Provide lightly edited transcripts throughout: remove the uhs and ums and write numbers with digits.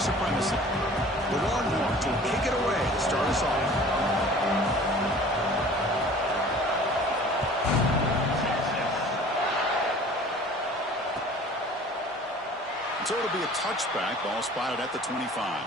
supremacy. The Longhorns will kick it away to start us off. So it'll be a touchback. Ball spotted at the 25.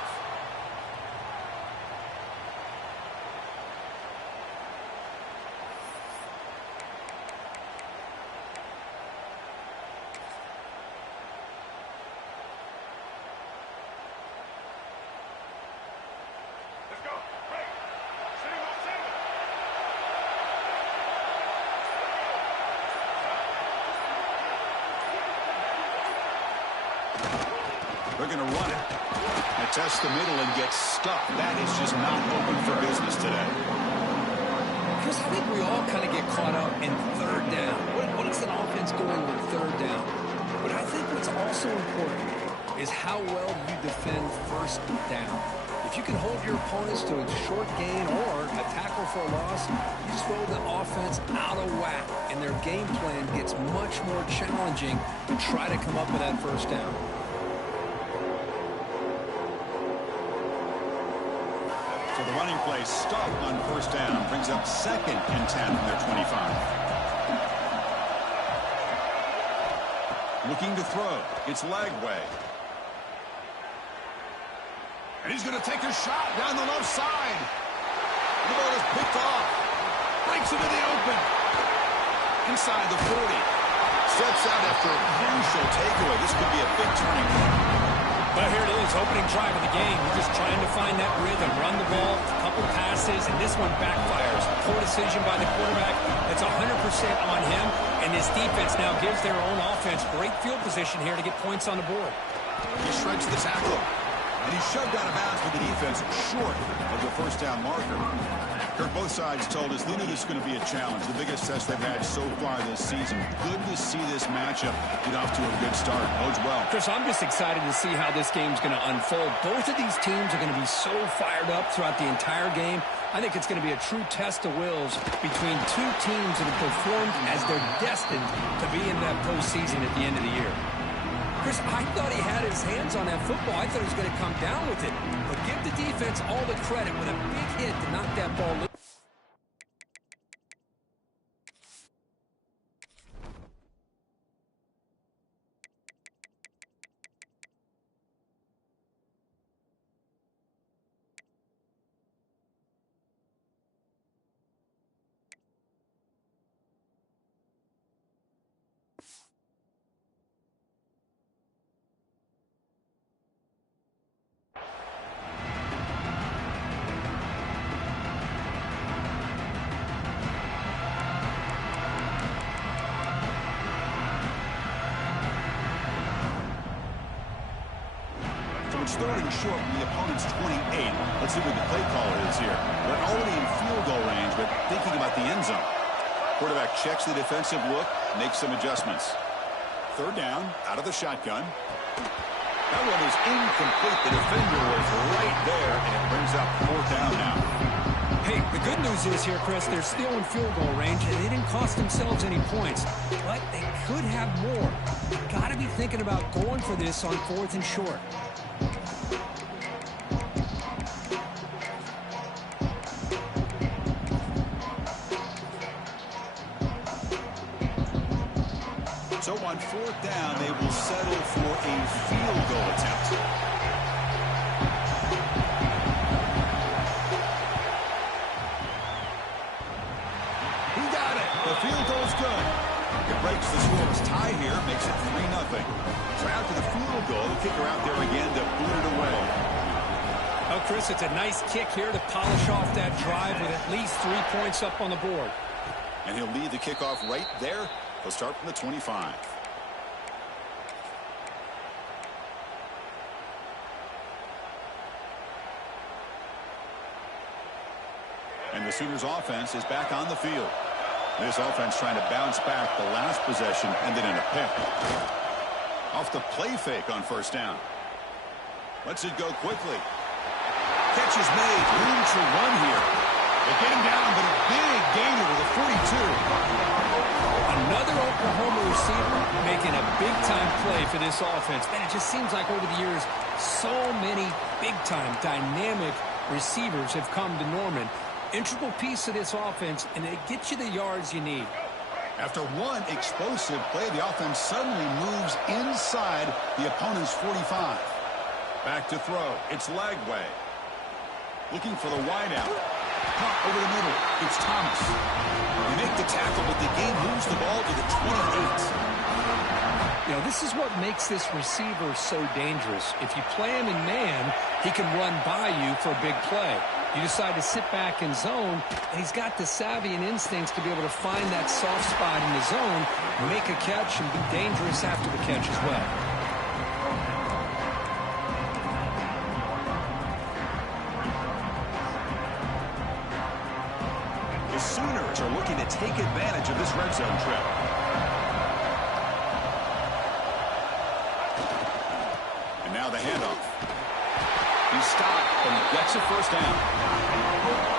They're going to run it. And test the middle and get stuck. That is just not open for business today. Chris, I think we all kind of get caught up in third down. What is an offense doing with third down? But I think what's also important is how well you defend first down. If you can hold your opponents to a short gain or a tackle for a loss, you throw the offense out of whack, and their game plan gets much more challenging to try to come up with that first down. So the running play stuck on first down. Brings up 2nd and 10 from their 25. Looking to throw. It's Lagway. And he's going to take a shot down the left side. The ball is picked off. Breaks into the open. Inside the 40. Steps out after a crucial takeaway. This could be a big turning point. Well, here it is, opening drive of the game. We're just trying to find that rhythm, run the ball, a couple passes, and this one backfires. Poor decision by the quarterback. It's 100% on him, and this defense now gives their own offense great field position here to get points on the board. He shreds the tackle, and he's shoved out of bounds with the defense short of the first down marker. Kirk, both sides told us they knew this was going to be a challenge, the biggest test they've had so far this season. Good to see this matchup get off to a good start. Bodes well. Chris, I'm just excited to see how this game's going to unfold. Both of these teams are going to be so fired up throughout the entire game. I think it's going to be a true test of wills between two teams that have performed as they're destined to be in that postseason at the end of the year. Chris, I thought he had his hands on that football. I thought he was going to come down with it. But give the defense all the credit with a big hit to knock that ball loose. It's 3rd and short from the opponent's 28. Let's see what the play caller is here. They're already in field goal range, but thinking about the end zone. Quarterback checks the defensive look, makes some adjustments. 3rd down, out of the shotgun. That one is incomplete. The defender was right there, and it brings up 4th down now. Hey, the good news is here, Chris, they're still in field goal range, and they didn't cost themselves any points. But they could have more. Got to be thinking about going for this on 4th and short. So on 4th down, they will settle for a field goal attempt. He got it. The field goal's good. It breaks the scoreless tie here, makes it 3-0. So after the field goal, the kicker out there again to boot it away. Oh, Chris, it's a nice kick here to polish off that drive with at least 3 points up on the board. And he'll lead the kickoff right there. He'll start from the 25. And the Sooners offense is back on the field. This offense trying to bounce back the last possession and then in a pick. Off the play fake on 1st down. Lets it go quickly. Catch is made. Room to run here. They get him down, but a big gainer to the 42. Another Oklahoma receiver making a big-time play for this offense. Man, it just seems like over the years, so many big-time, dynamic receivers have come to Norman. Integral piece of this offense, and it gets you the yards you need. After one explosive play, the offense suddenly moves inside the opponent's 45. Back to throw. It's Lagway. Looking for the wideout. Pump over the middle. It's Thomas. They make the tackle, but the game moves the ball to the 28. You know, this is what makes this receiver so dangerous. If you play him in man, he can run by you for a big play. You decide to sit back in zone, and he's got the savvy and instincts to be able to find that soft spot in the zone, make a catch, and be dangerous after the catch as well. The Sooners are looking to take advantage of this red zone trip. And now the handoff. He's stopped, but he gets a first down.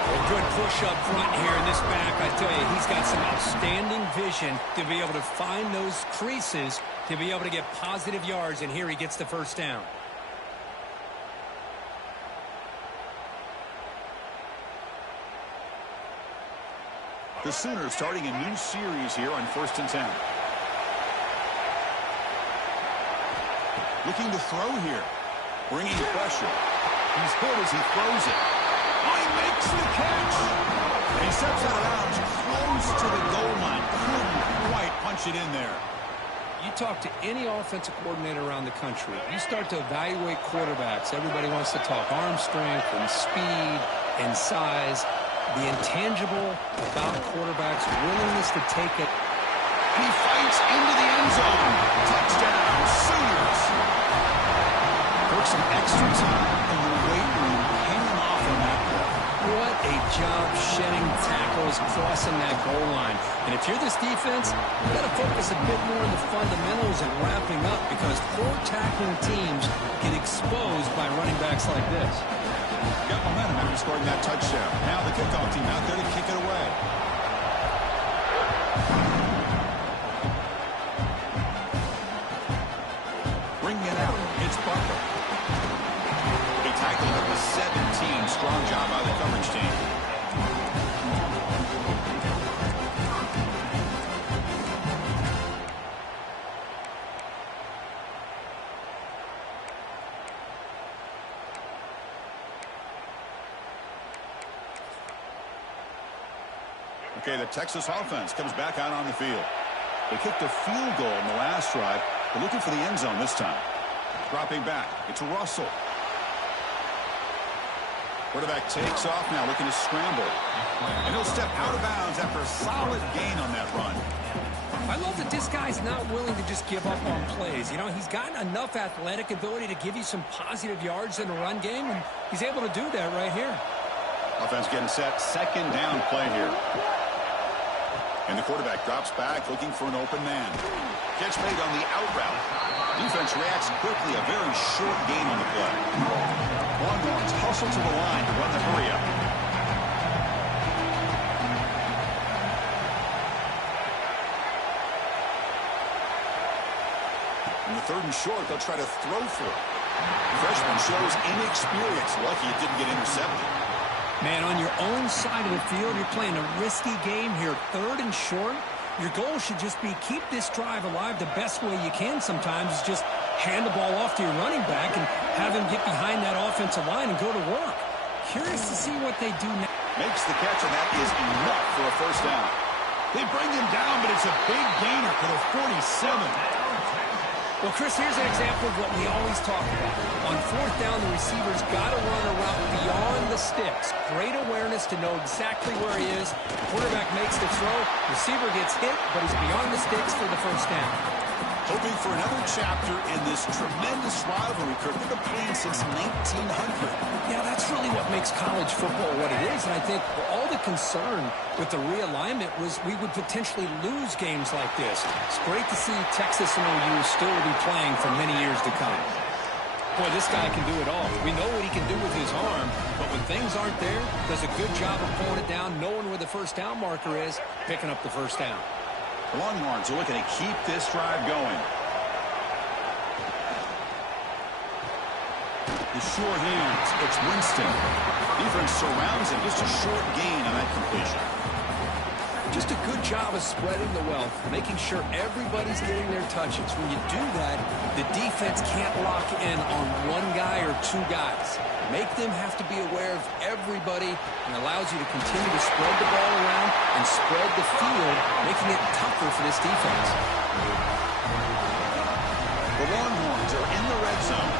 A good push up front here in this back. I tell you, he's got some outstanding vision to be able to find those creases, to be able to get positive yards, and here he gets the first down. The Sooners starting a new series here on 1st and 10. Looking to throw here. Bringing pressure. He's hit as he throws it. Oh, he makes the catch. And he steps out of bounds close to the goal line. Couldn't quite punch it in there. You talk to any offensive coordinator around the country, you start to evaluate quarterbacks. Everybody wants to talk arm strength and speed and size. The intangible about quarterbacks' willingness to take it. And he fights into the end zone. Touchdown, Sooners. Took some extra time in the weight room, hanging off on that play. What a job shedding tackles, crossing that goal line. And if you're this defense, you got to focus a bit more on the fundamentals and wrapping up, because poor tackling teams get exposed by running backs like this. Got momentum after scoring that touchdown. Now the kickoff team out there to kick it away. Bringing it out. It's Butler. He tackled at the 17. Strong job by the coverage team. Okay, the Texas offense comes back out on the field. They kicked a field goal in the last drive. They're looking for the end zone this time. Dropping back. It's Russell. Quarterback takes off now, looking to scramble. And he'll step out of bounds after a solid gain on that run. I love that this guy's not willing to just give up on plays. You know, he's got enough athletic ability to give you some positive yards in the run game, and he's able to do that right here. Offense getting set. Second down play here. And the quarterback drops back, looking for an open man. Catch made on the out route. Defense reacts quickly. A very short gain on the play. Longhorns hustle to the line to run the hurry up. In the 3rd and short, they'll try to throw for it. The freshman shows inexperience. Lucky it didn't get intercepted. Man, on your own side of the field, you're playing a risky game here. 3rd and short. Your goal should just be keep this drive alive the best way you can sometimes is just hand the ball off to your running back and have him get behind that offensive line and go to work. Curious to see what they do now. Makes the catch, and that is enough for a first down. They bring him down, but it's a big gainer for the 47. Well, Chris, here's an example of what we always talk about. On 4th down, the receiver's got to run a route beyond the sticks. Great awareness to know exactly where he is. Quarterback makes the throw. Receiver gets hit, but he's beyond the sticks for the first down. Hoping for another chapter in this tremendous rivalry, Kirk. They've been playing since 1900. Yeah, that's really what makes college football what it is. And I think all the concern with the realignment was we would potentially lose games like this. It's great to see Texas and OU still be playing for many years to come. Boy, this guy can do it all. We know what he can do with his arm, but when things aren't there, does a good job of pulling it down, knowing where the first down marker is, picking up the first down. The Longhorns are looking to keep this drive going. The short hands. It's Winston. Defense surrounds him. Just a short gain on that completion. Just a good job of spreading the wealth, making sure everybody's getting their touches. When you do that, the defense can't lock in on one guy or two guys. Make them have to be aware of everybody and allows you to continue to spread the ball around and spread the field, making it tougher for this defense. The Longhorns are in the red zone.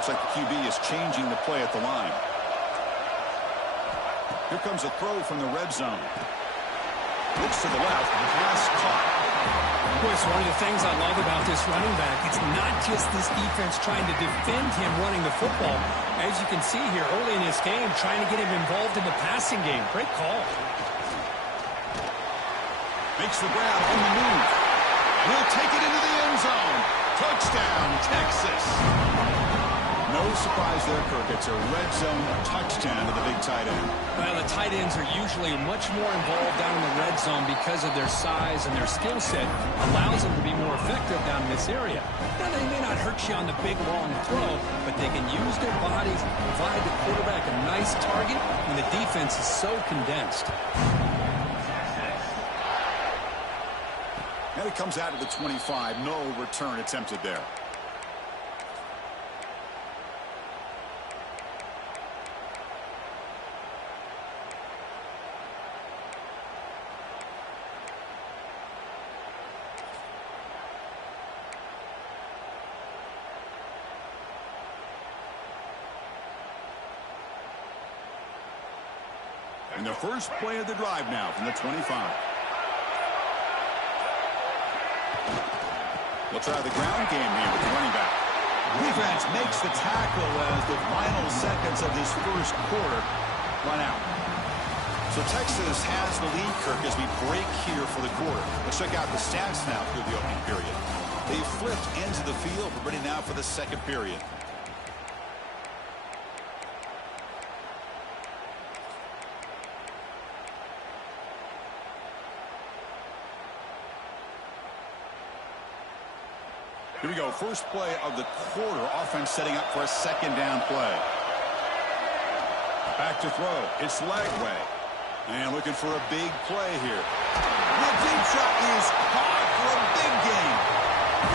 Looks like the QB is changing the play at the line. Here comes a throw from the red zone. Looks to the left. Pass caught. Boy, it's one of the things I love about this running back. It's not just this defense trying to defend him running the football. As you can see here early in this game, trying to get him involved in the passing game. Great call. Makes the grab on the move. Will take it into the end zone. Touchdown, Texas. No surprise there, Kirk. It's a red zone touchdown to the big tight end. Well, the tight ends are usually much more involved down in the red zone because of their size and their skill set. Allows them to be more effective down in this area. Now, they may not hurt you on the big, long throw, but they can use their bodies, provide the quarterback a nice target when the defense is so condensed. And it comes out to the 25. No return attempted there. And the first play of the drive now from the 25. We'll try the ground game here with the running back. Defense makes the tackle as the final seconds of this first quarter run out. So Texas has the lead, Kirk, as we break here for the quarter. Let's check out the stats now through the opening period. They flipped into the field. We're ready now for the second period. Here we go. First play of the quarter. Offense setting up for a second down play. Back to throw. It's Lagway. And looking for a big play here. The deep shot is caught for a big gain.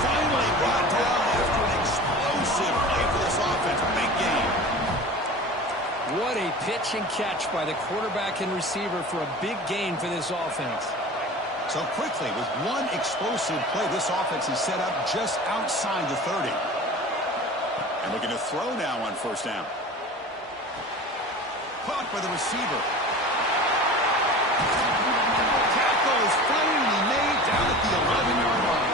Finally brought down after an explosive play for this offense. Big gain. What a pitch and catch by the quarterback and receiver for a big gain for this offense. So quickly, with one explosive play, this offense is set up just outside the 30. And looking to throw now on first down. Caught by the receiver. Tackle is finally made down at the 11-yard line.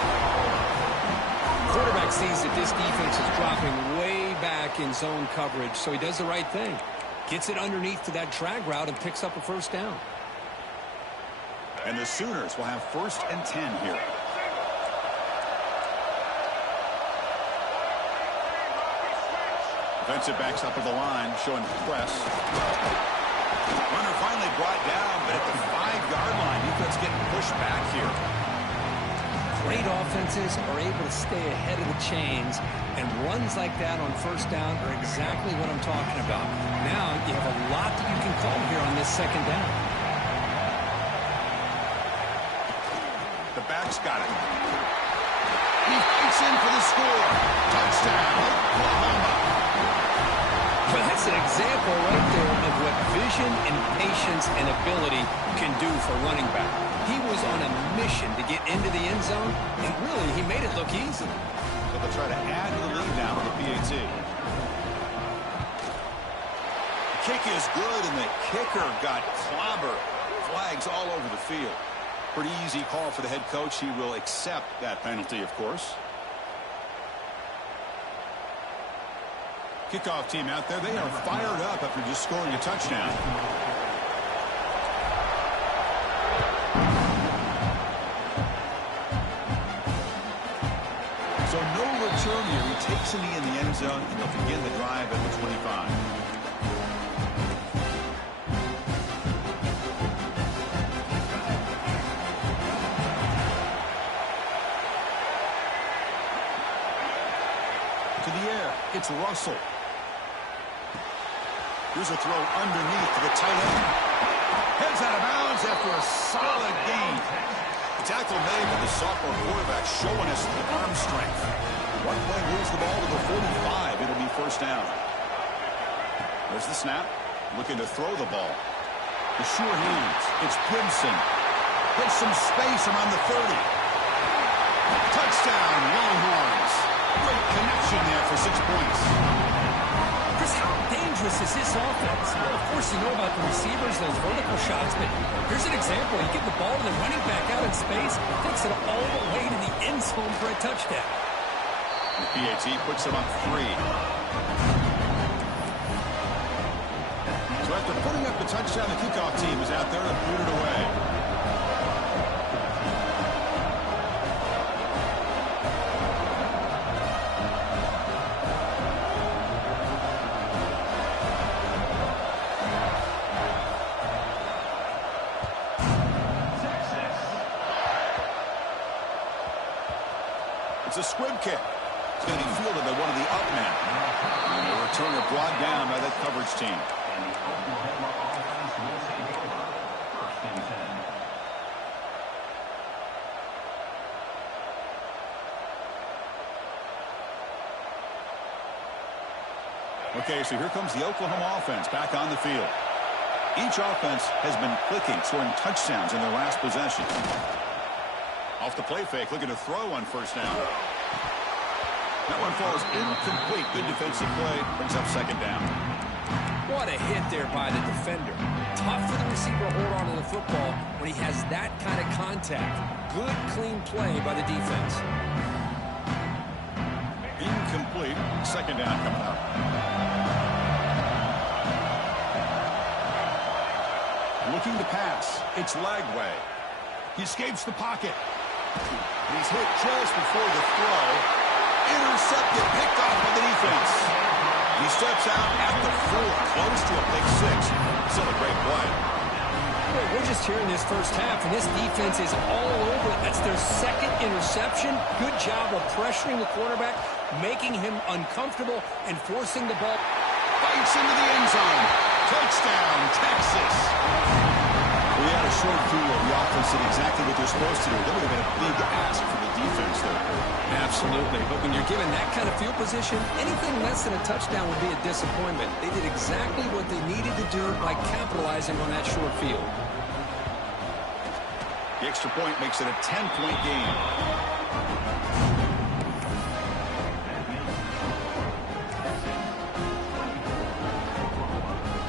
Quarterback sees that this defense is dropping way back in zone coverage, so he does the right thing. Gets it underneath to that drag route and picks up a first down. And the Sooners will have 1st and 10 here. Defensive backs up at the line, showing press. Runner finally brought down, but at the 5-yard line, defense getting pushed back here. Great offenses are able to stay ahead of the chains, and runs like that on first down are exactly what I'm talking about. Now you have a lot that you can call here on this second down. The back's got it. He fights in for the score. Touchdown, Oklahoma. Well, that's an example right there of what vision and patience and ability can do for running back. He was on a mission to get into the end zone, and really, he made it look easy. So they'll try to add to the lead now with the PAT. The kick is good, and the kicker got clobbered. Flags all over the field. Pretty easy call for the head coach. He will accept that penalty, of course. Kickoff team out there. They are fired up after just scoring a touchdown. So no return here. He takes it in the end zone, and they'll begin the drive at the 25. To the air. It's Russell. Here's a throw underneath to the tight end. Heads out of bounds after a solid gain. The tackle made by the sophomore quarterback showing us the arm strength. One play moves the ball to the 45. It'll be first down. There's the snap. Looking to throw the ball. The sure hands. It's Gibson. Gets some space around the 30. Touchdown, Longhorns. Great connection there for 6 points. Chris, how dangerous is this offense? Well, of course, you know about the receivers, those vertical shots, but here's an example. You give the ball to the running back out in space, takes it all the way to the end zone for a touchdown. The PAT puts them up 3. So after putting up the touchdown, the kickoff team is out there to boot it away. It's a squib kick. It's going to be fielded by one of the up men. And the returner brought down by that coverage team. Okay, so here comes the Oklahoma offense back on the field. Each offense has been clicking, scoring touchdowns in their last possession. Off the play fake, looking to throw on first down. That one falls incomplete. Good defensive play, brings up second down. What a hit there by the defender. Tough for the receiver to hold on to the football when he has that kind of contact. Good, clean play by the defense. Incomplete. Second down coming up. Looking to pass. It's Lagway. He escapes the pocket. He's hit just before the throw. Intercepted, picked off by the defense. He steps out at the 4, close to a pick 6. Still a great play. Well, we're just hearing this first half, and this defense is all over it. That's their second interception. Good job of pressuring the quarterback, making him uncomfortable, and forcing the ball. Bites into the end zone. Touchdown, Texas. We had a short field. The offense did exactly what they're supposed to do. That would have been a big ask for the defense there. Absolutely. But when you're given that kind of field position, anything less than a touchdown would be a disappointment. They did exactly what they needed to do by capitalizing on that short field. The extra point makes it a 10-point game.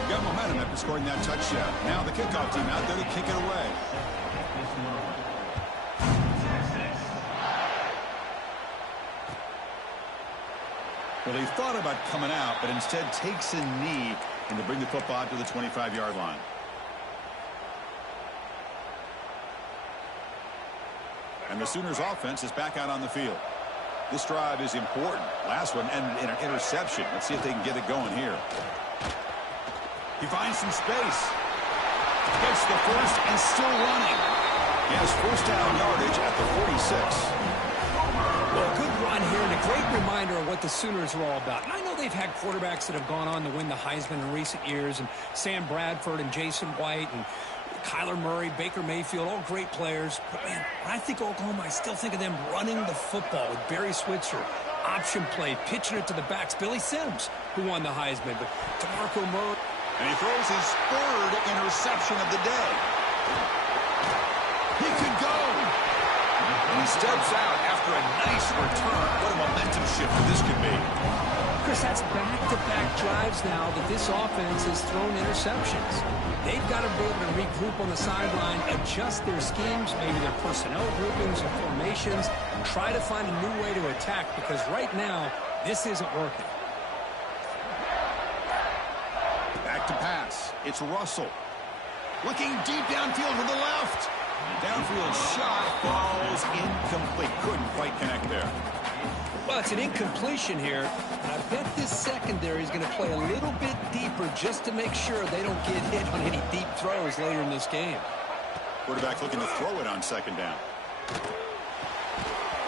Got momentum after scoring that touchdown. Now the kickoff team out there to kick it away. Well, he thought about coming out, but instead takes a knee and to bring the football to the 25-yard line. And the Sooners offense is back out on the field. This drive is important. Last one ended in an interception. Let's see if they can get it going here. He finds some space. Gets the first and still running. He has first down yardage at the 46. Well, a good run here and a great reminder of what the Sooners are all about. And I know they've had quarterbacks that have gone on to win the Heisman in recent years, and Sam Bradford and Jason White and Kyler Murray, Baker Mayfield, all great players. But, man, when I think Oklahoma, I still think of them running the football with Barry Switzer. Option play, pitching it to the backs. Billy Sims, who won the Heisman, but DeMarco Murray. And he throws his third interception of the day. He could go. And he steps out after a nice return. What a momentum shifter this could be. Chris, that's back-to-back drives now that this offense has thrown interceptions. They've got to be able to regroup on the sideline, adjust their schemes, maybe their personnel groupings or formations, try to find a new way to attack, because right now, this isn't working. Back to pass. It's Russell. Looking deep downfield to the left. Downfield shot falls incomplete. Couldn't quite connect there. Well, it's an incompletion here. And I bet this secondary is going to play a little bit deeper just to make sure they don't get hit on any deep throws later in this game. Quarterback looking to throw it on second down.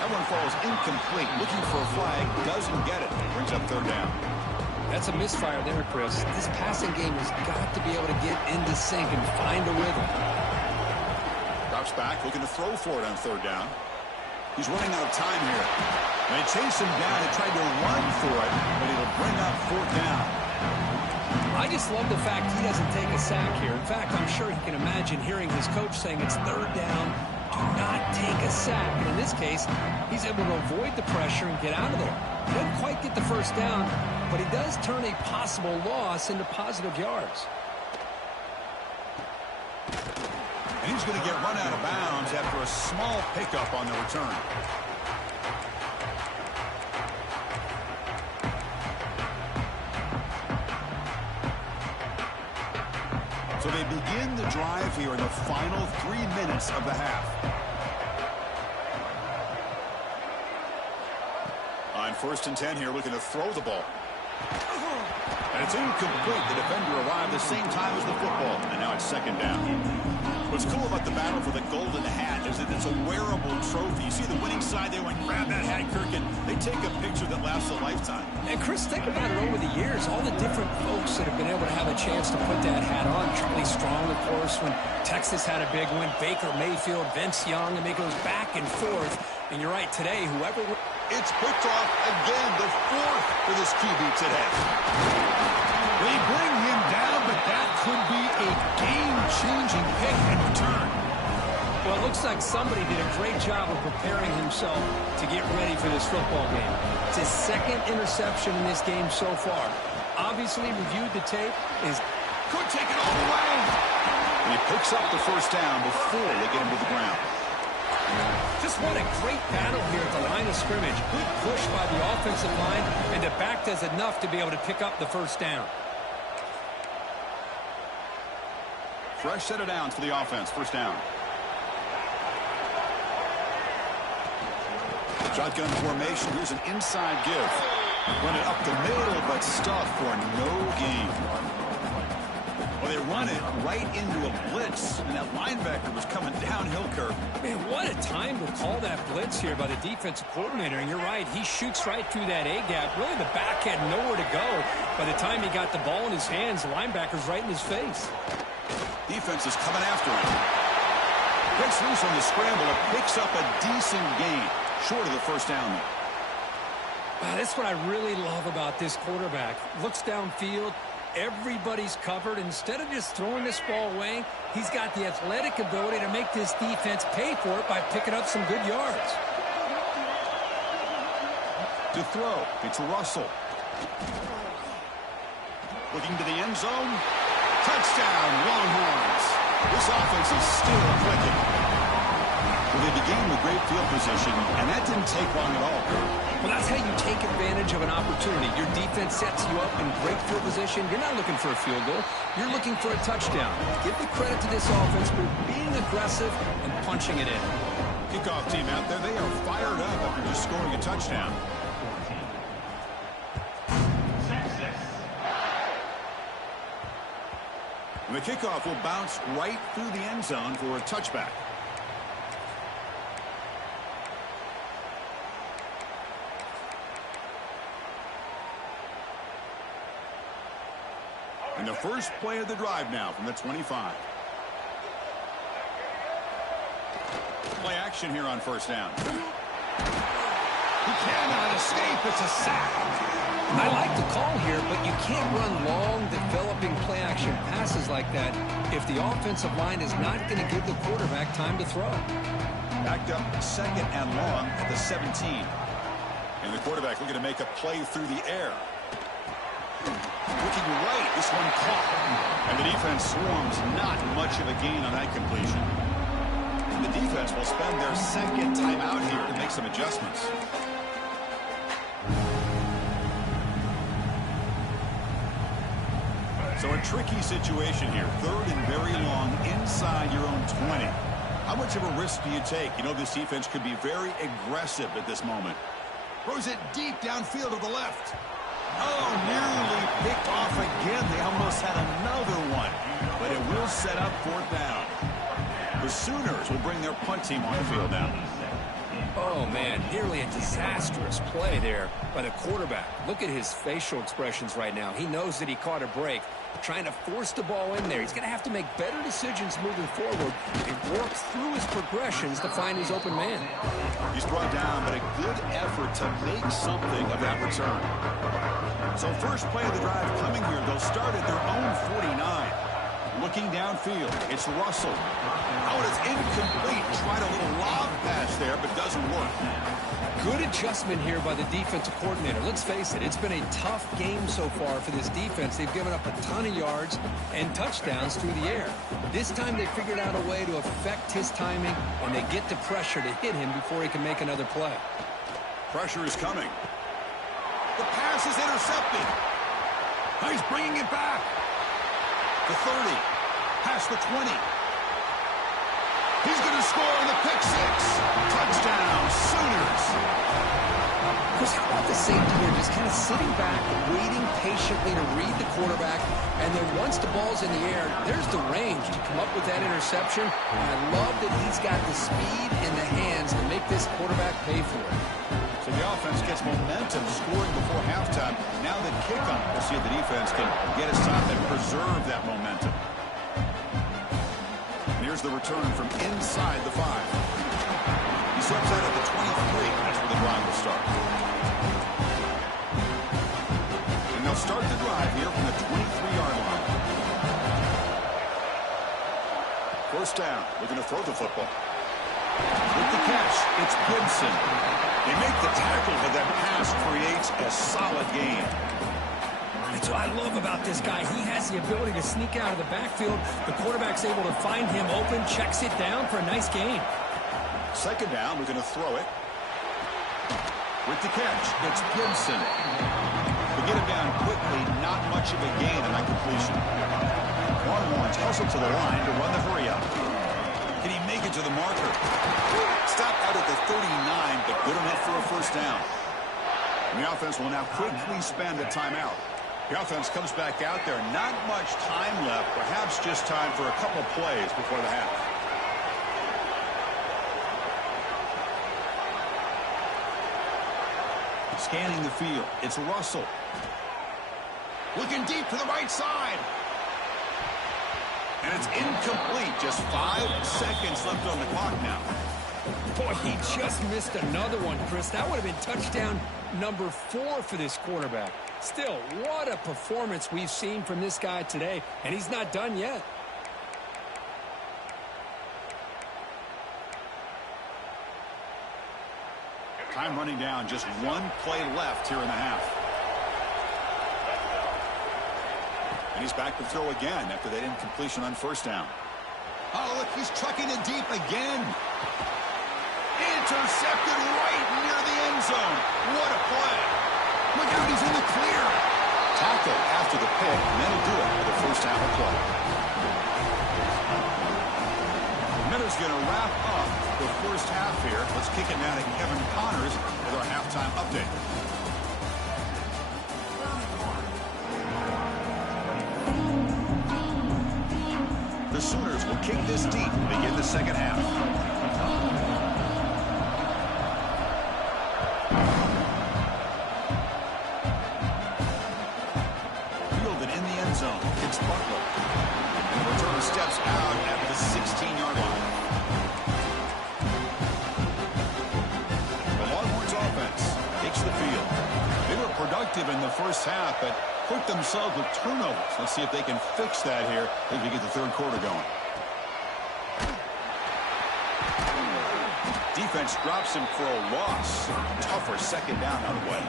That one falls incomplete. Looking for a flag. Doesn't get it. Brings up third down. That's a misfire there, Chris. This passing game has got to be able to get into sync and find a rhythm. Drops back, looking to throw for it on third down. He's running out of time here. And they chase him down and tried to run for it, but it'll bring up fourth down. I just love the fact he doesn't take a sack here. In fact, I'm sure he can imagine hearing his coach saying it's third down, do not take a sack. And in this case, he's able to avoid the pressure and get out of there. He doesn't quite get the first down, but he does turn a possible loss into positive yards. And he's going to get run out of bounds after a small pickup on the return. So they begin the drive here in the final 3 minutes of the half. On 1st and 10 here, looking to throw the ball. And it's incomplete. The defender arrived the same time as the football, and now it's second down. What's cool about the battle for the golden hat is that it's a wearable trophy. You see the winning side, they went, grab that hat, Kirk, and they take a picture that lasts a lifetime. And Chris, think about it over the years, all the different folks that have been able to have a chance to put that hat on. Charlie Strong, of course, when Texas had a big win. Baker Mayfield, Vince Young, and it goes back and forth. And you're right, today, whoever... It's picked off again, the fourth for this QB today. They bring him down, but that could be a game-changing pick in return. Well, it looks like somebody did a great job of preparing himself to get ready for this football game. It's his second interception in this game so far. Obviously reviewed the tape. Could take it all the way. And he picks up the first down before they get him to the ground. Just what a great battle here at the line of scrimmage. Good push by the offensive line, and the back does enough to be able to pick up the first down. Fresh set of downs for the offense. First down. Shotgun formation. Here's an inside give. Run it up the middle, but stuff for no gain. Well, they run it right into a blitz, and that linebacker was coming downhill, Kirk. Man, what a time to call that blitz here by the defensive coordinator. And you're right, he shoots right through that A-gap. Really, the back had nowhere to go. By the time he got the ball in his hands, the linebacker's right in his face. Defense is coming after him. Breaks loose on the scramble and picks up a decent gain. Short of the first down, though. Wow, that's what I really love about this quarterback. Looks downfield. Everybody's covered. Instead of just throwing this ball away, he's got the athletic ability to make this defense pay for it by picking up some good yards. To throw, it's Russell. Looking to the end zone. Touchdown, Longhorns. This offense is still clicking. Well, they began with great field position, and that didn't take long at all. Well, that's how you take advantage of an opportunity. Your defense sets you up in great field position. You're not looking for a field goal. You're looking for a touchdown. Give the credit to this offense for being aggressive and punching it in. Kickoff team out there, they are fired up after just scoring a touchdown. And the kickoff will bounce right through the end zone for a touchback. And the first play of the drive now from the 25. Play action here on first down. He cannot escape. It's a sack. I like the call here, but you can't run long, developing play-action passes like that if the offensive line is not going to give the quarterback time to throw. Backed up second and long at the 17. And the quarterback looking to make a play through the air. Looking right, this one caught. And the defense swarms, not much of a gain on that completion. And the defense will spend their second timeout here to make some adjustments. So a tricky situation here. Third and very long inside your own 20. How much of a risk do you take? You know this defense could be very aggressive at this moment. Throws it deep downfield to the left. Oh, nearly picked off again. They almost had another one. But it will set up fourth down. The Sooners will bring their punt team on the field now. Oh, man, nearly a disastrous play there by the quarterback. Look at his facial expressions right now. He knows that he caught a break, trying to force the ball in there. He's going to have to make better decisions moving forward and work through his progressions to find his open man. He's brought down, but a good effort to make something of that return. So first play of the drive coming here. They'll start at their own 49. Looking downfield, it's Russell. Oh, it's incomplete. Tried a little lob pass there, but doesn't work. Good adjustment here by the defensive coordinator. Let's face it, it's been a tough game so far for this defense. They've given up a ton of yards and touchdowns through the air. This time they figured out a way to affect his timing, and they get the pressure to hit him before he can make another play. Pressure is coming. The pass is intercepted. Oh, he's bringing it back. The 30, past the 20. He's going to score on the pick six. Touchdown, Sooners. Chris, how about the safety here? Just kind of sitting back, waiting patiently to read the quarterback, and then once the ball's in the air, there's the range to come up with that interception. And I love that he's got the speed in the hands to make this quarterback pay for it. So the offense gets momentum, scoring before halftime. Now the kickoff. We'll see if the defense can get a stop and preserve that momentum. Here's the return from inside the 5. He steps out at the 23. That's where the drive will start. And they'll start the drive here from the 23-yard line. First down. Looking to throw the football. With the catch, it's Gibson. They make the tackle, but that pass creates a solid gain. That's what I love about this guy. He has the ability to sneak out of the backfield. The quarterback's able to find him open, checks it down for a nice gain. Second down, we're going to throw it. With the catch, it's Gibson. We get him down quickly, not much of a gain on that completion. Longhorns hustle to the line to run the hurry up. Can he make it to the marker? Stop out at the 39, but good enough for a first down. And the offense will now quickly spend a timeout. The offense comes back out there. Not much time left. Perhaps just time for a couple of plays before the half. Scanning the field. It's Russell. Looking deep to the right side. And it's incomplete. Just 5 seconds left on the clock now. Boy, he just missed another one, Chris. That would have been touchdown number 4 for this quarterback. Still, what a performance we've seen from this guy today, and he's not done yet. Time running down. Just 1 play left here in the half. And he's back to throw again after that incompletion on first down. Oh, look, he's trucking it deep again. Intercepted right near the end zone. What a play. Look out, he's in the clear. Tackle after the pick, and that'll do it for the first half of play. Miller's going to wrap up the first half here. Let's kick it now to Kevin Connors with our halftime update. The Sooners will kick this deep to begin the second half. Fielded in the end zone. It's Butler. And the return steps out at the 16-yard line. The Longhorns offense takes the field. They were productive in the first half, but hurt themselves with turnovers. Let's see if they can fix that here as we get the third quarter going. Defense drops him for a loss. Tougher second down on the way.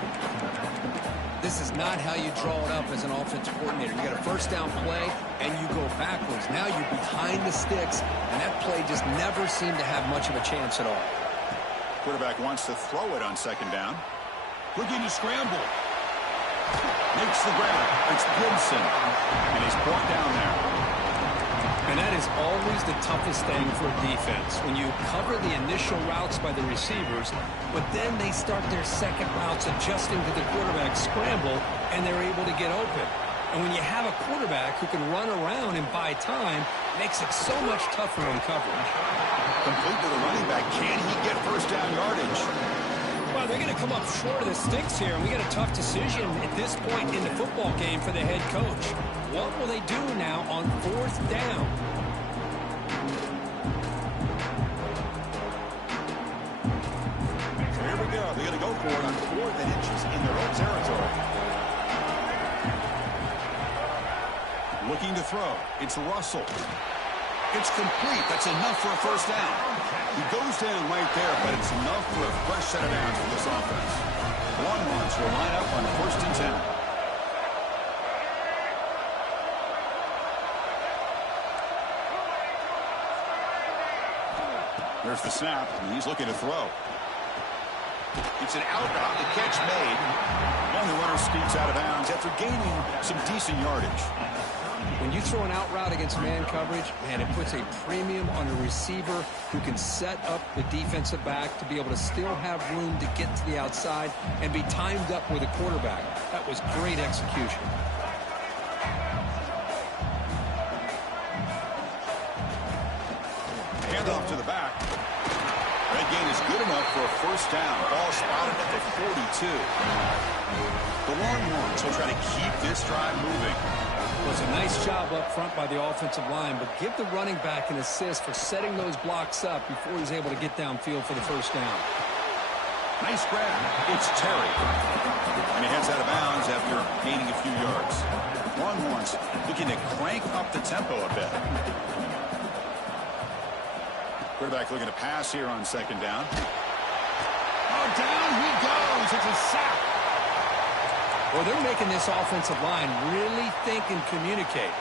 This is not how you draw it up as an offensive coordinator. You got a first down play, and you go backwards. Now you're behind the sticks, and that play just never seemed to have much of a chance at all. Quarterback wants to throw it on second down. Looking to scramble. Makes the grab. It's Gibson. And he's brought down there. And that is always the toughest thing for a defense. When you cover the initial routes by the receivers, but then they start their second routes adjusting to the quarterback's scramble, and they're able to get open. And when you have a quarterback who can run around and buy time, it makes it so much tougher on coverage. Complete to the running back. Can he get first down yardage? Well, they're going to come up short of the sticks here, and we got a tough decision at this point in the football game for the head coach. What will they do now on fourth down? So here we go. They're going to go for it on 4th and inches in their own territory. Looking to throw. It's Russell. It's complete. That's enough for a first down. He goes down right there, but it's enough for a fresh set of downs for this offense. 1-1 will line up on 1st and 10. There's the snap, and he's looking to throw. It's an out route. The catch made. And the runner scoots out of bounds after gaining some decent yardage. When you throw an out route against man coverage, man, it puts a premium on a receiver who can set up the defensive back to be able to still have room to get to the outside and be timed up with a quarterback. That was great execution. Hand off to the back. That gain is good enough for a first down. Ball spotted at the 42. The Longhorns will try to keep this drive moving. It was a nice job up front by the offensive line, but give the running back an assist for setting those blocks up before he's able to get downfield for the first down. Nice grab. It's Terry. And he heads out of bounds after gaining a few yards. Longhorns looking to crank up the tempo a bit. Quarterback looking to pass here on 2nd down. Oh, down he goes. It's a sack. Well, they're making this offensive line really think and communicate.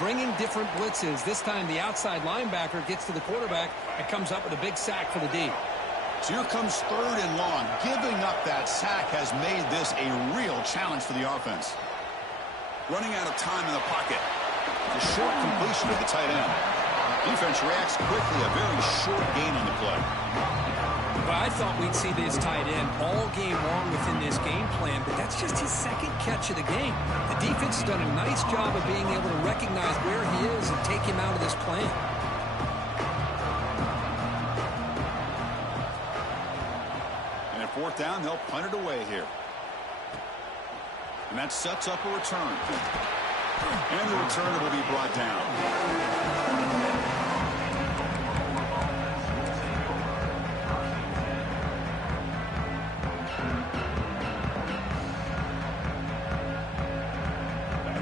Bringing different blitzes. This time the outside linebacker gets to the quarterback and comes up with a big sack for the D. So here comes 3rd and long. Giving up that sack has made this a real challenge for the offense. Running out of time in the pocket. The short completion of the tight end. Defense reacts quickly. A very short gain on the play. Well, I thought we'd see this tight end all game long within this game plan, but that's just his 2nd catch of the game. The defense has done a nice job of being able to recognize where he is and take him out of this plan. And at 4th down, they'll punt it away here. And that sets up a return. And the return will be brought down.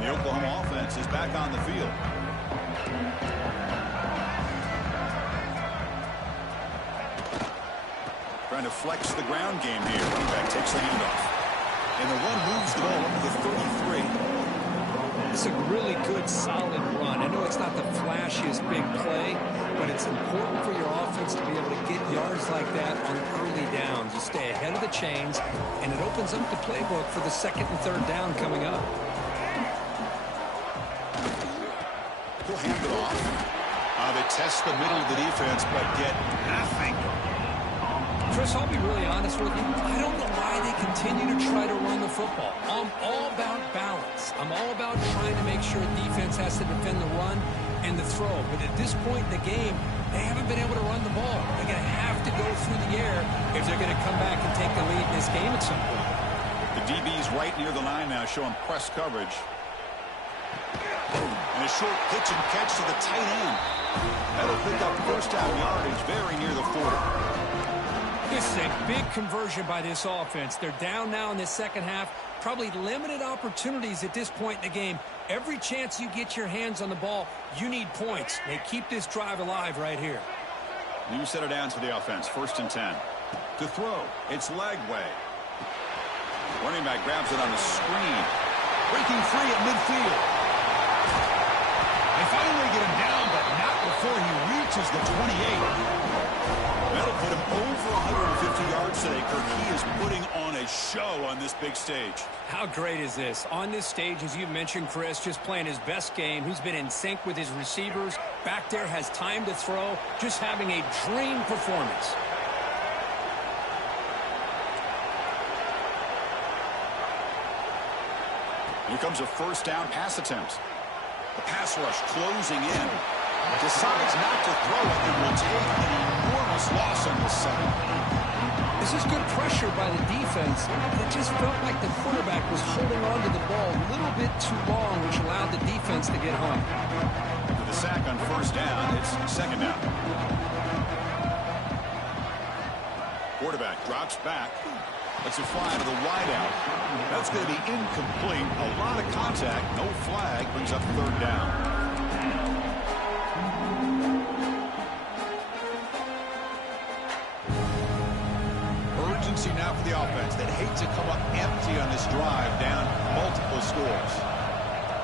Oklahoma offense is back on the field. Trying to flex the ground game here. Running back takes the handoff. And the run moves the ball up to the 33. It's a really good, solid run. I know it's not the flashiest big play, but it's important for your offense to be able to get yards like that on early downs. You stay ahead of the chains, and it opens up the playbook for the 2nd and 3rd down coming up. He'll hand it off. They test the middle of the defense, but get nothing. Chris, I'll be really honest with you. I don't know why they continue to try to run the football. I'm all about balance. I'm all about trying to make sure defense has to defend the run and the throw. But at this point in the game, they haven't been able to run the ball. They're going to have to go through the air if they're going to come back and take the lead in this game at some point. The DB's right near the line now, showing press coverage. And a short pitch and catch to the tight end. That'll pick up first down yardage very near the 40. This is a big conversion by this offense. They're down now in the 2nd half. Probably limited opportunities at this point in the game. Every chance you get your hands on the ball, you need points. They keep this drive alive right here. New set of downs for the offense. 1st and 10. To throw, it's Lagway. Running back grabs it on the screen. Breaking free at midfield. They finally get him down, but not before he reaches the 28. That'll put him over 150 yards today. Kirk, he is putting on a show on this big stage. How great is this? On this stage, as you mentioned, Chris, just playing his best game. He's been in sync with his receivers. Back there, has time to throw. Just having a dream performance. Here comes a first down pass attempt. The pass rush closing in. Decides not to throw it and will take an almost lost on the second. This is good pressure by the defense. It just felt like the quarterback was holding on to the ball a little bit too long, which allowed the defense to get home. With the sack on first down, it's second down. Quarterback drops back. Lets it fly to the wideout. That's going to be incomplete. A lot of contact. No flag. Brings up third down. Urgency now for the offense that hate to come up empty on this drive, down multiple scores.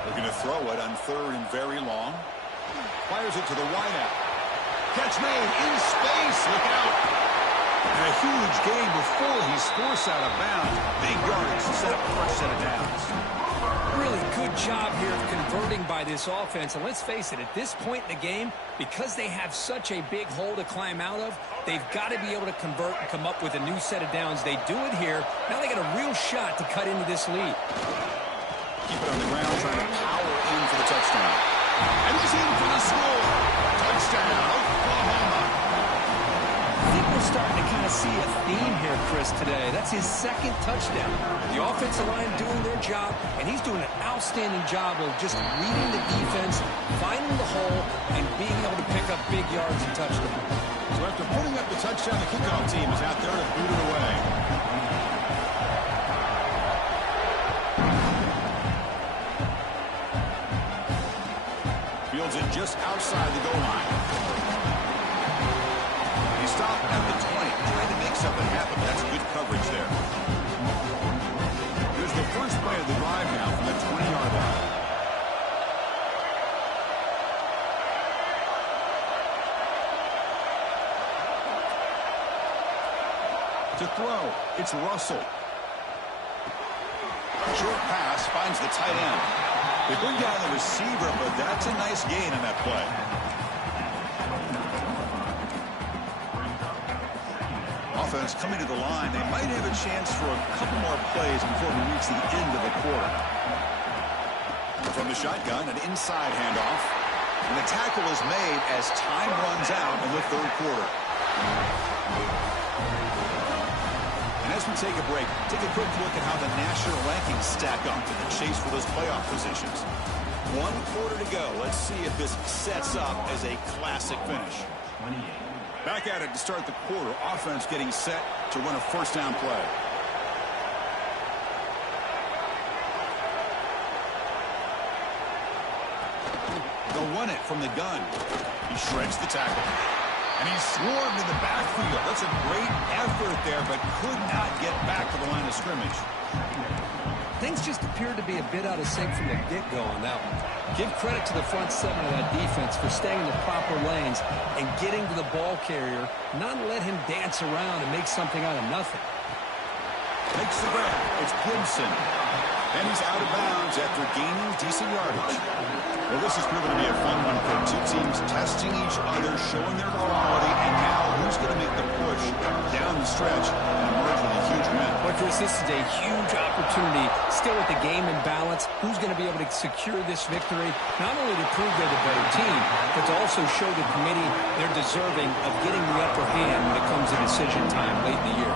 They're going to throw it on third and very long. Fires it to the wideout. Catch made in space. Look out. And a huge gain before he's forced out of bounds. Big yardage to set up the first set of downs. Really good job here of converting by this offense. And let's face it, at this point in the game, because they have such a big hole to climb out of, they've got to be able to convert and come up with a new set of downs. They do it here. Now they got a real shot to cut into this lead. Keep it on the ground, trying to power in for the touchdown. And he's in for the score. Touchdown, Oklahoma. I think we're starting to kind of see a theme here, Chris, today. That's his second touchdown. The offensive line doing their job, and he's doing an outstanding job of just reading the defense, finding the hole, and being able to pick up big yards and touchdowns. So after putting up the touchdown, the kickoff team is out there to boot it away. Fields it just outside the goal line. He stopped at the 20, trying to make something happen. That's good coverage there. Here's the first play of the drive now from the 20-yard line. To throw, it's Russell. Short pass finds the tight end. They bring down the receiver, but that's a nice gain on that play. Offense coming to the line. They might have a chance for a couple more plays before we reach the end of the quarter. From the shotgun, an inside handoff. And the tackle is made as time runs out in the third quarter. And as we take a break, take a quick look at how the national rankings stack up in the chase for those playoff positions. 1 quarter to go. Let's see if this sets up as a classic finish. 28. Back at it to start the quarter. Offense getting set to run a first down play. They'll run it from the gun. He shreds the tackle. And he's swarmed in the backfield. That's a great effort there, but could not get back to the line of scrimmage. Things just appeared to be a bit out of sync from the get-go on that one. Give credit to the front seven of that defense for staying in the proper lanes and getting to the ball carrier, not let him dance around and make something out of nothing. Makes the grab. It's Gibson. And he's out of bounds after gaining decent yardage. Well, this has proven to be a fun one for two teams testing each other, showing their quality, and now who's going to make the push down the stretch and emerge with a huge win. Well, Chris, this is a huge opportunity. Still with the game in balance, who's going to be able to secure this victory, not only to prove they're the better team, but to also show the committee they're deserving of getting the upper hand when it comes to decision time late in the year.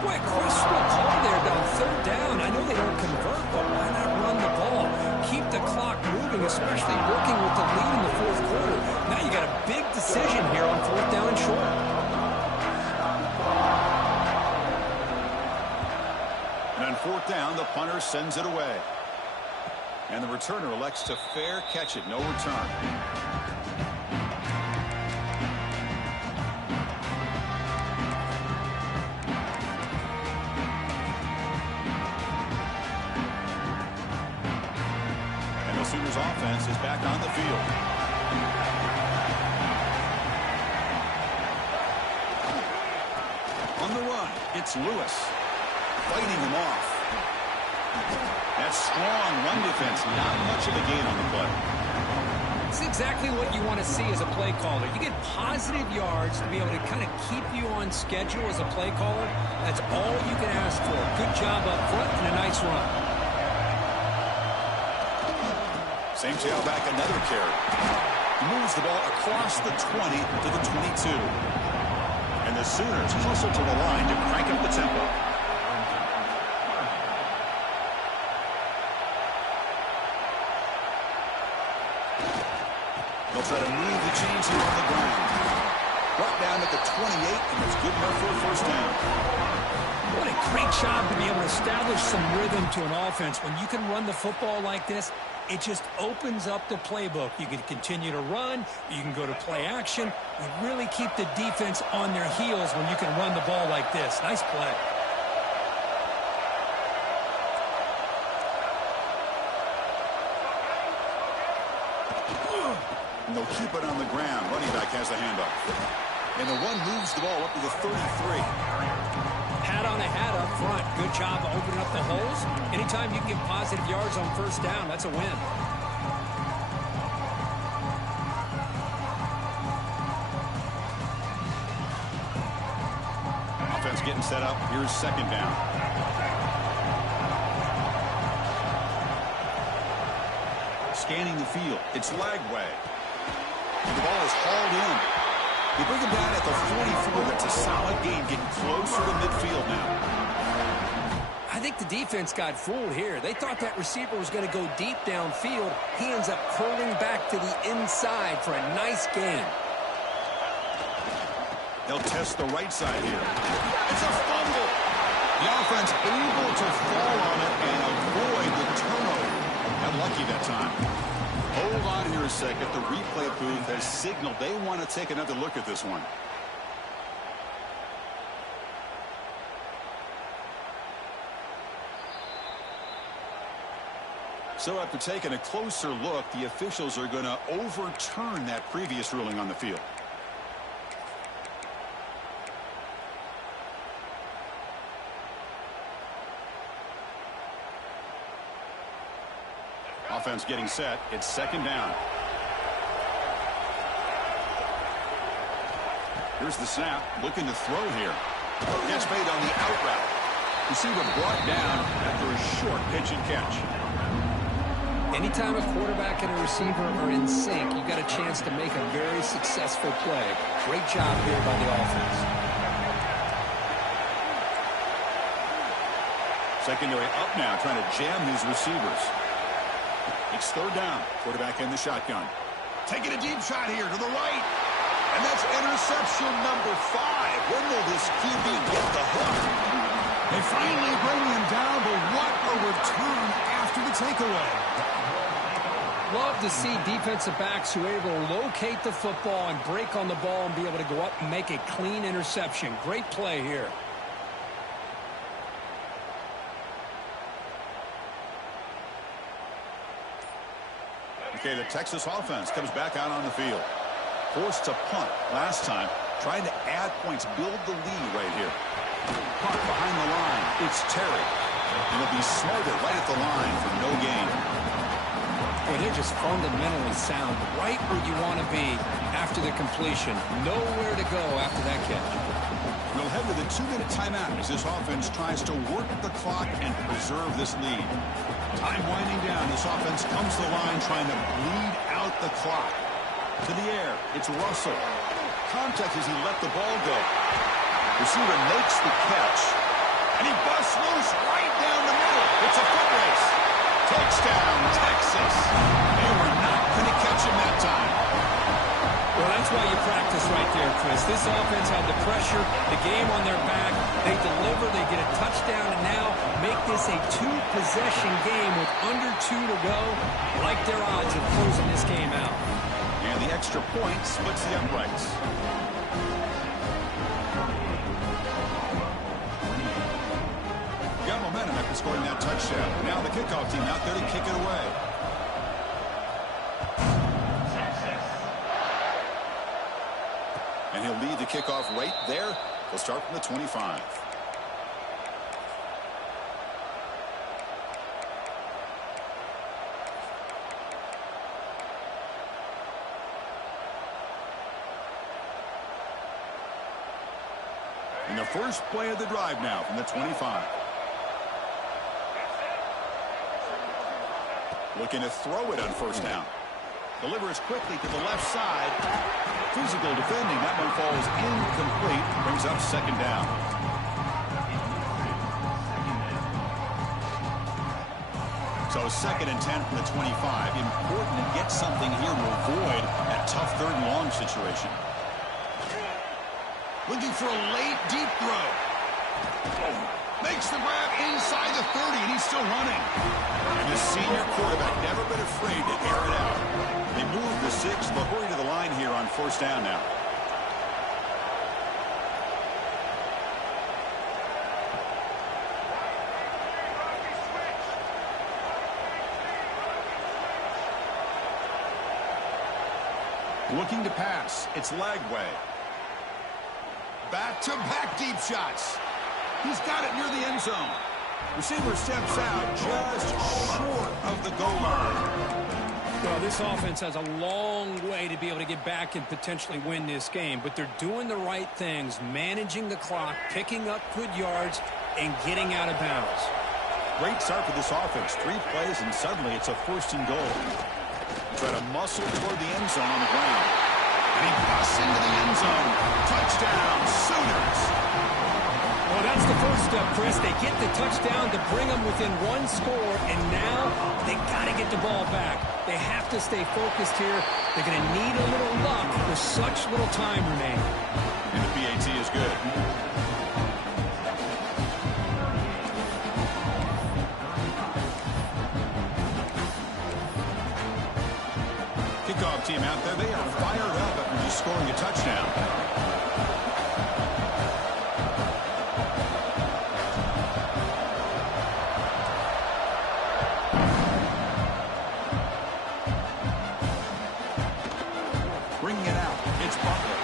Boy, questionable call there down third down. I know they don't convert, but why not run the ball? Keep the clock moving, especially working with the lead in the fourth quarter. Now you got a big decision here on fourth down and short. And on fourth down, the punter sends it away. And the returner elects to fair catch it. No return. Sooners offense is back on the field. On the run, it's Lewis. Fighting him off. That strong run defense, not much of a gain on the play. It's exactly what you want to see as a play caller. You get positive yards to be able to kind of keep you on schedule as a play caller. That's all you can ask for. Good job up front and a nice run. Same tailback, another carry. Moves the ball across the 20 to the 22. The Sooners hustle to the line to crank up the tempo. They'll try to move the chains here on the ground. Brought down at the 28, and it's good enough for a first down. What a great job to be able to establish some rhythm to an offense. When you can run the football like this, it just opens up the playbook. You can continue to run. You can go to play action. You really keep the defense on their heels when you can run the ball like this. Nice play. And they'll keep it on the ground. Running back has the handoff. And the one moves the ball up to the 33. Hat on a hat up front. Good job opening up the holes. Anytime you can get positive yards on first down, that's a win. Offense getting set up. Here's second down. Scanning the field. It's Lagway. And the ball is hauled in. They bring him down at the 44. That's a solid gain, getting closer to midfield now. I think the defense got fooled here. They thought that receiver was going to go deep downfield. He ends up curling back to the inside for a nice gain. They'll test the right side here. It's a fumble. The offense able to fall on it and avoid the turnover. Got lucky that time. Hold on here a second. The replay booth has signaled they want to take another look at this one. So after taking a closer look, the officials are going to overturn that previous ruling on the field. Offense getting set. It's second down. Here's the snap. Looking to throw here. Catch made on the out route. Receiver brought down after a short pitch and catch. Anytime a quarterback and a receiver are in sync, you got a chance to make a very successful play. Great job here by the offense. Secondary up now, trying to jam these receivers. It's third down. Quarterback in the shotgun. Taking a deep shot here to the right. And that's interception number 5. When will this QB get the hook? They finally bring him down, but what a return after the takeaway. Love to see defensive backs who are able to locate the football and break on the ball and be able to go up and make a clean interception. Great play here. Okay, the Texas offense comes back out on the field. Forced to punt last time. Trying to add points, build the lead right here. Punt behind the line. It's Terry. And he'll be smarter right at the line for no gain. Well, they're just fundamentally sound, right where you want to be after the completion. Nowhere to go after that catch. We'll head to the 2-minute timeout as this offense tries to work the clock and preserve this lead. Time winding down. This offense comes to the line trying to bleed out the clock. To the air. It's Russell. Contact as he let the ball go. Receiver makes the catch. And he busts loose right down the middle. It's a foot race. Touchdown, Texas. They were not going to catch him that time. Well, that's why you practice right there, Chris. This offense had the pressure, the game on their back. They deliver, they get a touchdown, and now make this a 2-possession game with under 2 to go. Like their odds of closing this game out. And the extra point splits the uprights. Got momentum after scoring that touchdown. Now the kickoff team out there to kick it away. And he'll lead the kickoff right there. He'll start from the 25. And the first play of the drive now from the 25. Looking to throw it on first down. Delivers quickly to the left side. Physical defending. That one falls incomplete. Brings up second down. So 2nd and 10 from the 25. Important to get something here to avoid that tough 3rd and long situation. Looking for a late, deep throw. Makes the grab inside the 30, and he's still running. And the senior quarterback never been afraid to air it out. They move the 6, but hurry to the line here on 1st down now. Looking to pass. It's Lagway. Back-to-back deep shots. He's got it near the end zone. Receiver steps out just short of the goal line. Well, this offense has a long way to be able to get back and potentially win this game, but they're doing the right things, managing the clock, picking up good yards, and getting out of bounds. Great start for this offense. 3 plays, and suddenly it's a 1st and goal. Try to muscle toward the end zone on the ground. And he busts into the end zone. Touchdown, Sooners. Well, that's the first step, Chris. They get the touchdown to bring them within 1 score, and now they got to get the ball back. They have to stay focused here. They're going to need a little luck with such little time remaining. And the PAT is good. Kickoff team out there, they are fired up after just scoring a touchdown. Bringing it out, it's Butler.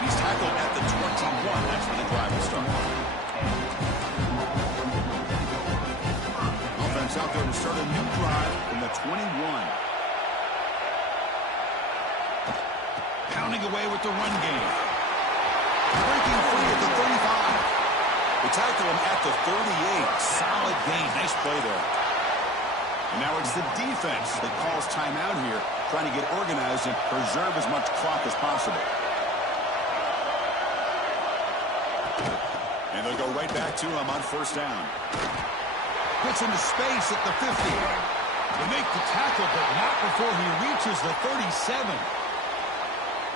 He's tackled at the 21. That's where the drive will start. Offense out there to start a new drive from the 21. Pounding away with the run game. Breaking free at the 35. They tackle him at the 38. Solid gain. Nice play there. And now it's the defense that calls timeout here, trying to get organized and preserve as much clock as possible. And they'll go right back to him on 1st down. Puts into space at the 50. They make the tackle, but not before he reaches the 37.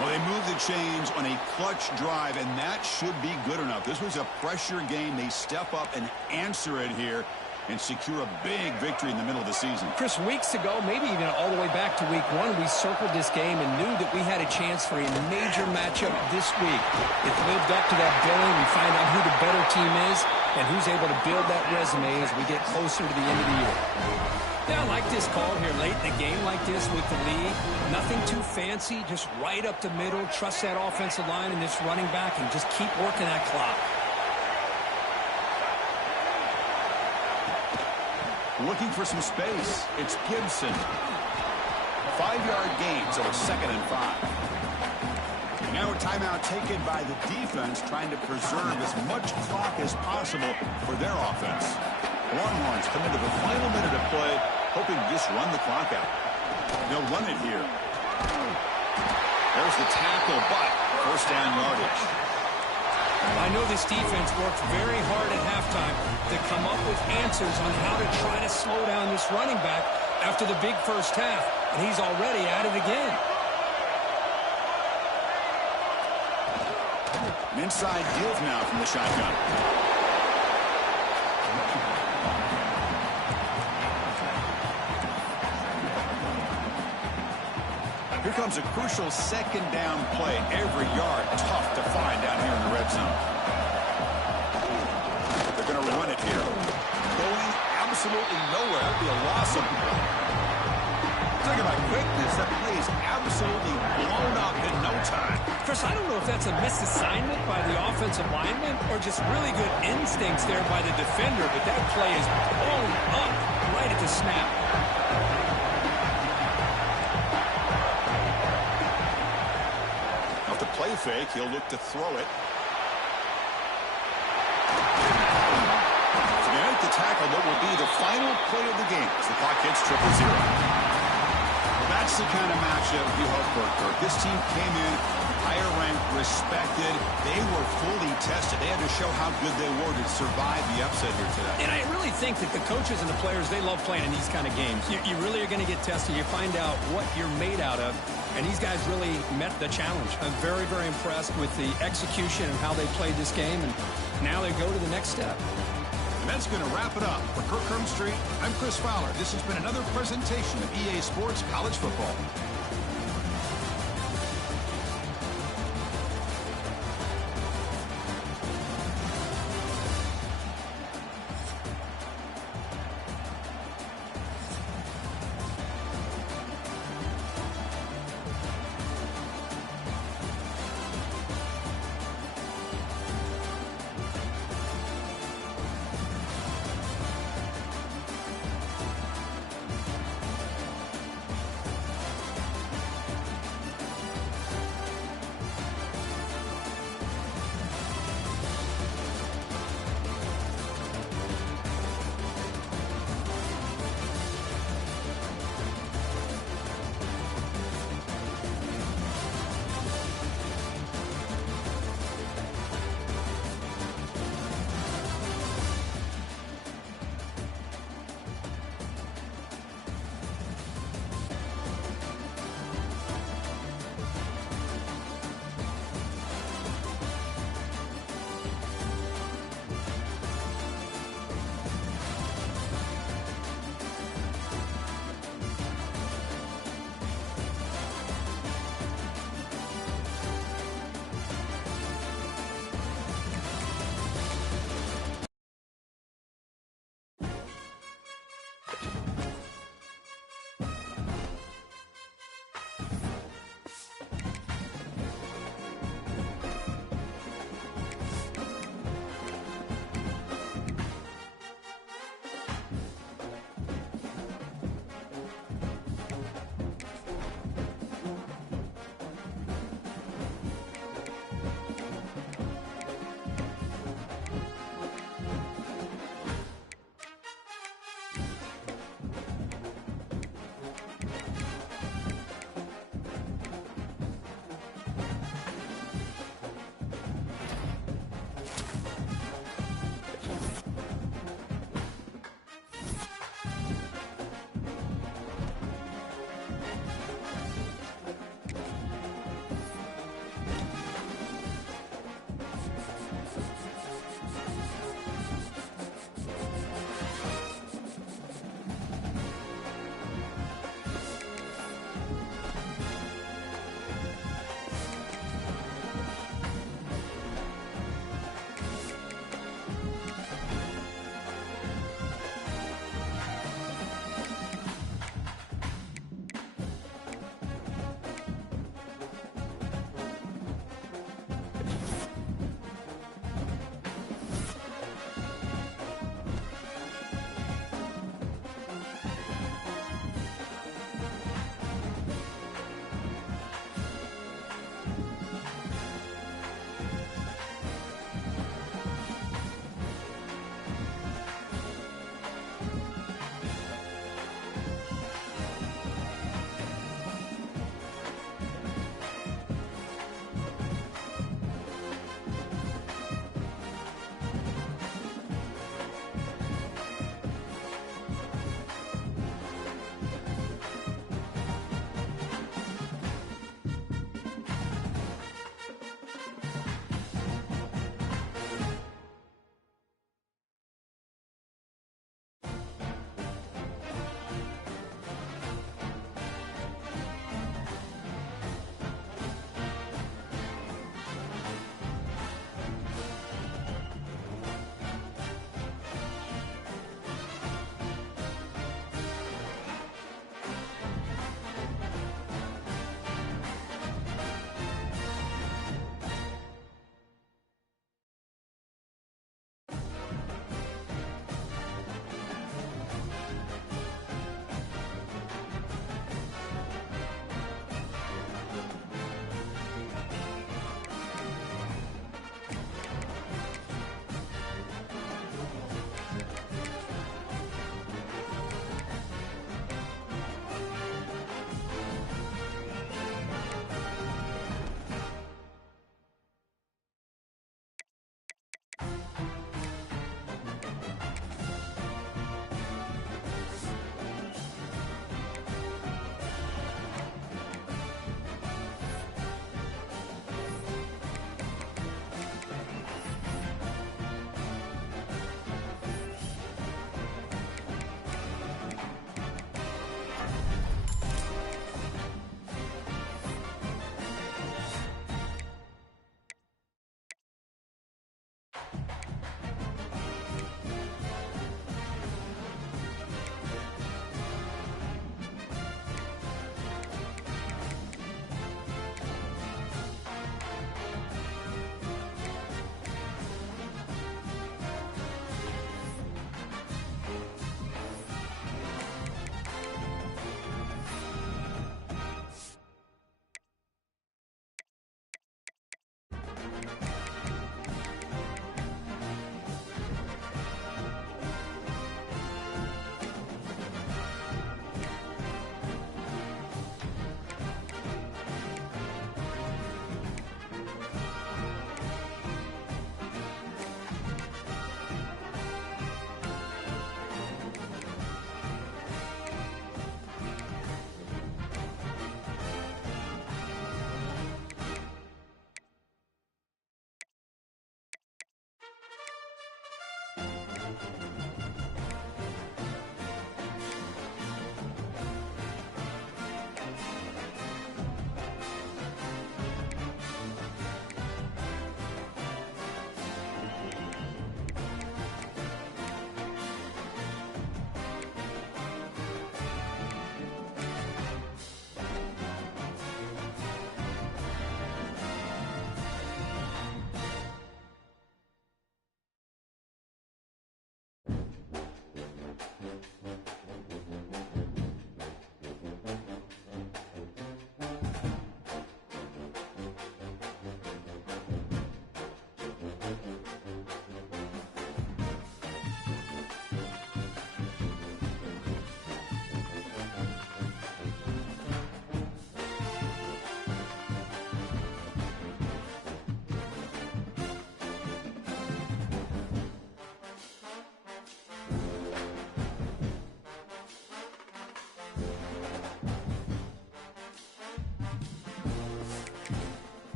Well, they move the chains on a clutch drive, and that should be good enough. This was a pressure game. They step up and answer it here and secure a big victory in the middle of the season. Chris, weeks ago, maybe even all the way back to week 1, we circled this game and knew that we had a chance for a major matchup this week. It lived up to that billing. We find out who the better team is and who's able to build that resume as we get closer to the end of the year. Yeah, I like this call here late in a game like this with the lead. Nothing too fancy, just right up the middle. Trust that offensive line and this running back and just keep working that clock. Looking for some space. It's Gibson. 5-yard gain, so it's 2nd and 5. Now a timeout taken by the defense, trying to preserve as much clock as possible for their offense. Longhorns come into the final minute of play, hoping to just run the clock out. They'll run it here. There's the tackle, but 1st down yardage. I know this defense worked very hard at halftime to come up with answers on how to try to slow down this running back after the big first half, and he's already at it again. An inside give now from the shotgun. Here comes a crucial 2nd down play. Every yard tough to find down here in the red zone. They're going to run it here. Going absolutely nowhere. That'd be a loss of. Talk about quickness. That play is absolutely blown up in no time. Chris, I don't know if that's a misassignment by the offensive lineman or just really good instincts there by the defender, but that play is blown up right at the snap. Off the play fake, he'll look to throw it. So they make the tackle. That will be the final play of the game as the clock hits 0-0. That's the kind of matchup you hope for, Kirk. This team came in higher ranked, respected. They were fully tested. They had to show how good they were to survive the upset here today. And I really think that the coaches and the players, they love playing in these kind of games. You really are going to get tested. You find out what you're made out of. And these guys really met the challenge. I'm very, very impressed with the execution and how they played this game. And now they go to the next step. And that's going to wrap it up. For Kirk Herbstreit, I'm Chris Fowler. This has been another presentation of EA Sports College Football.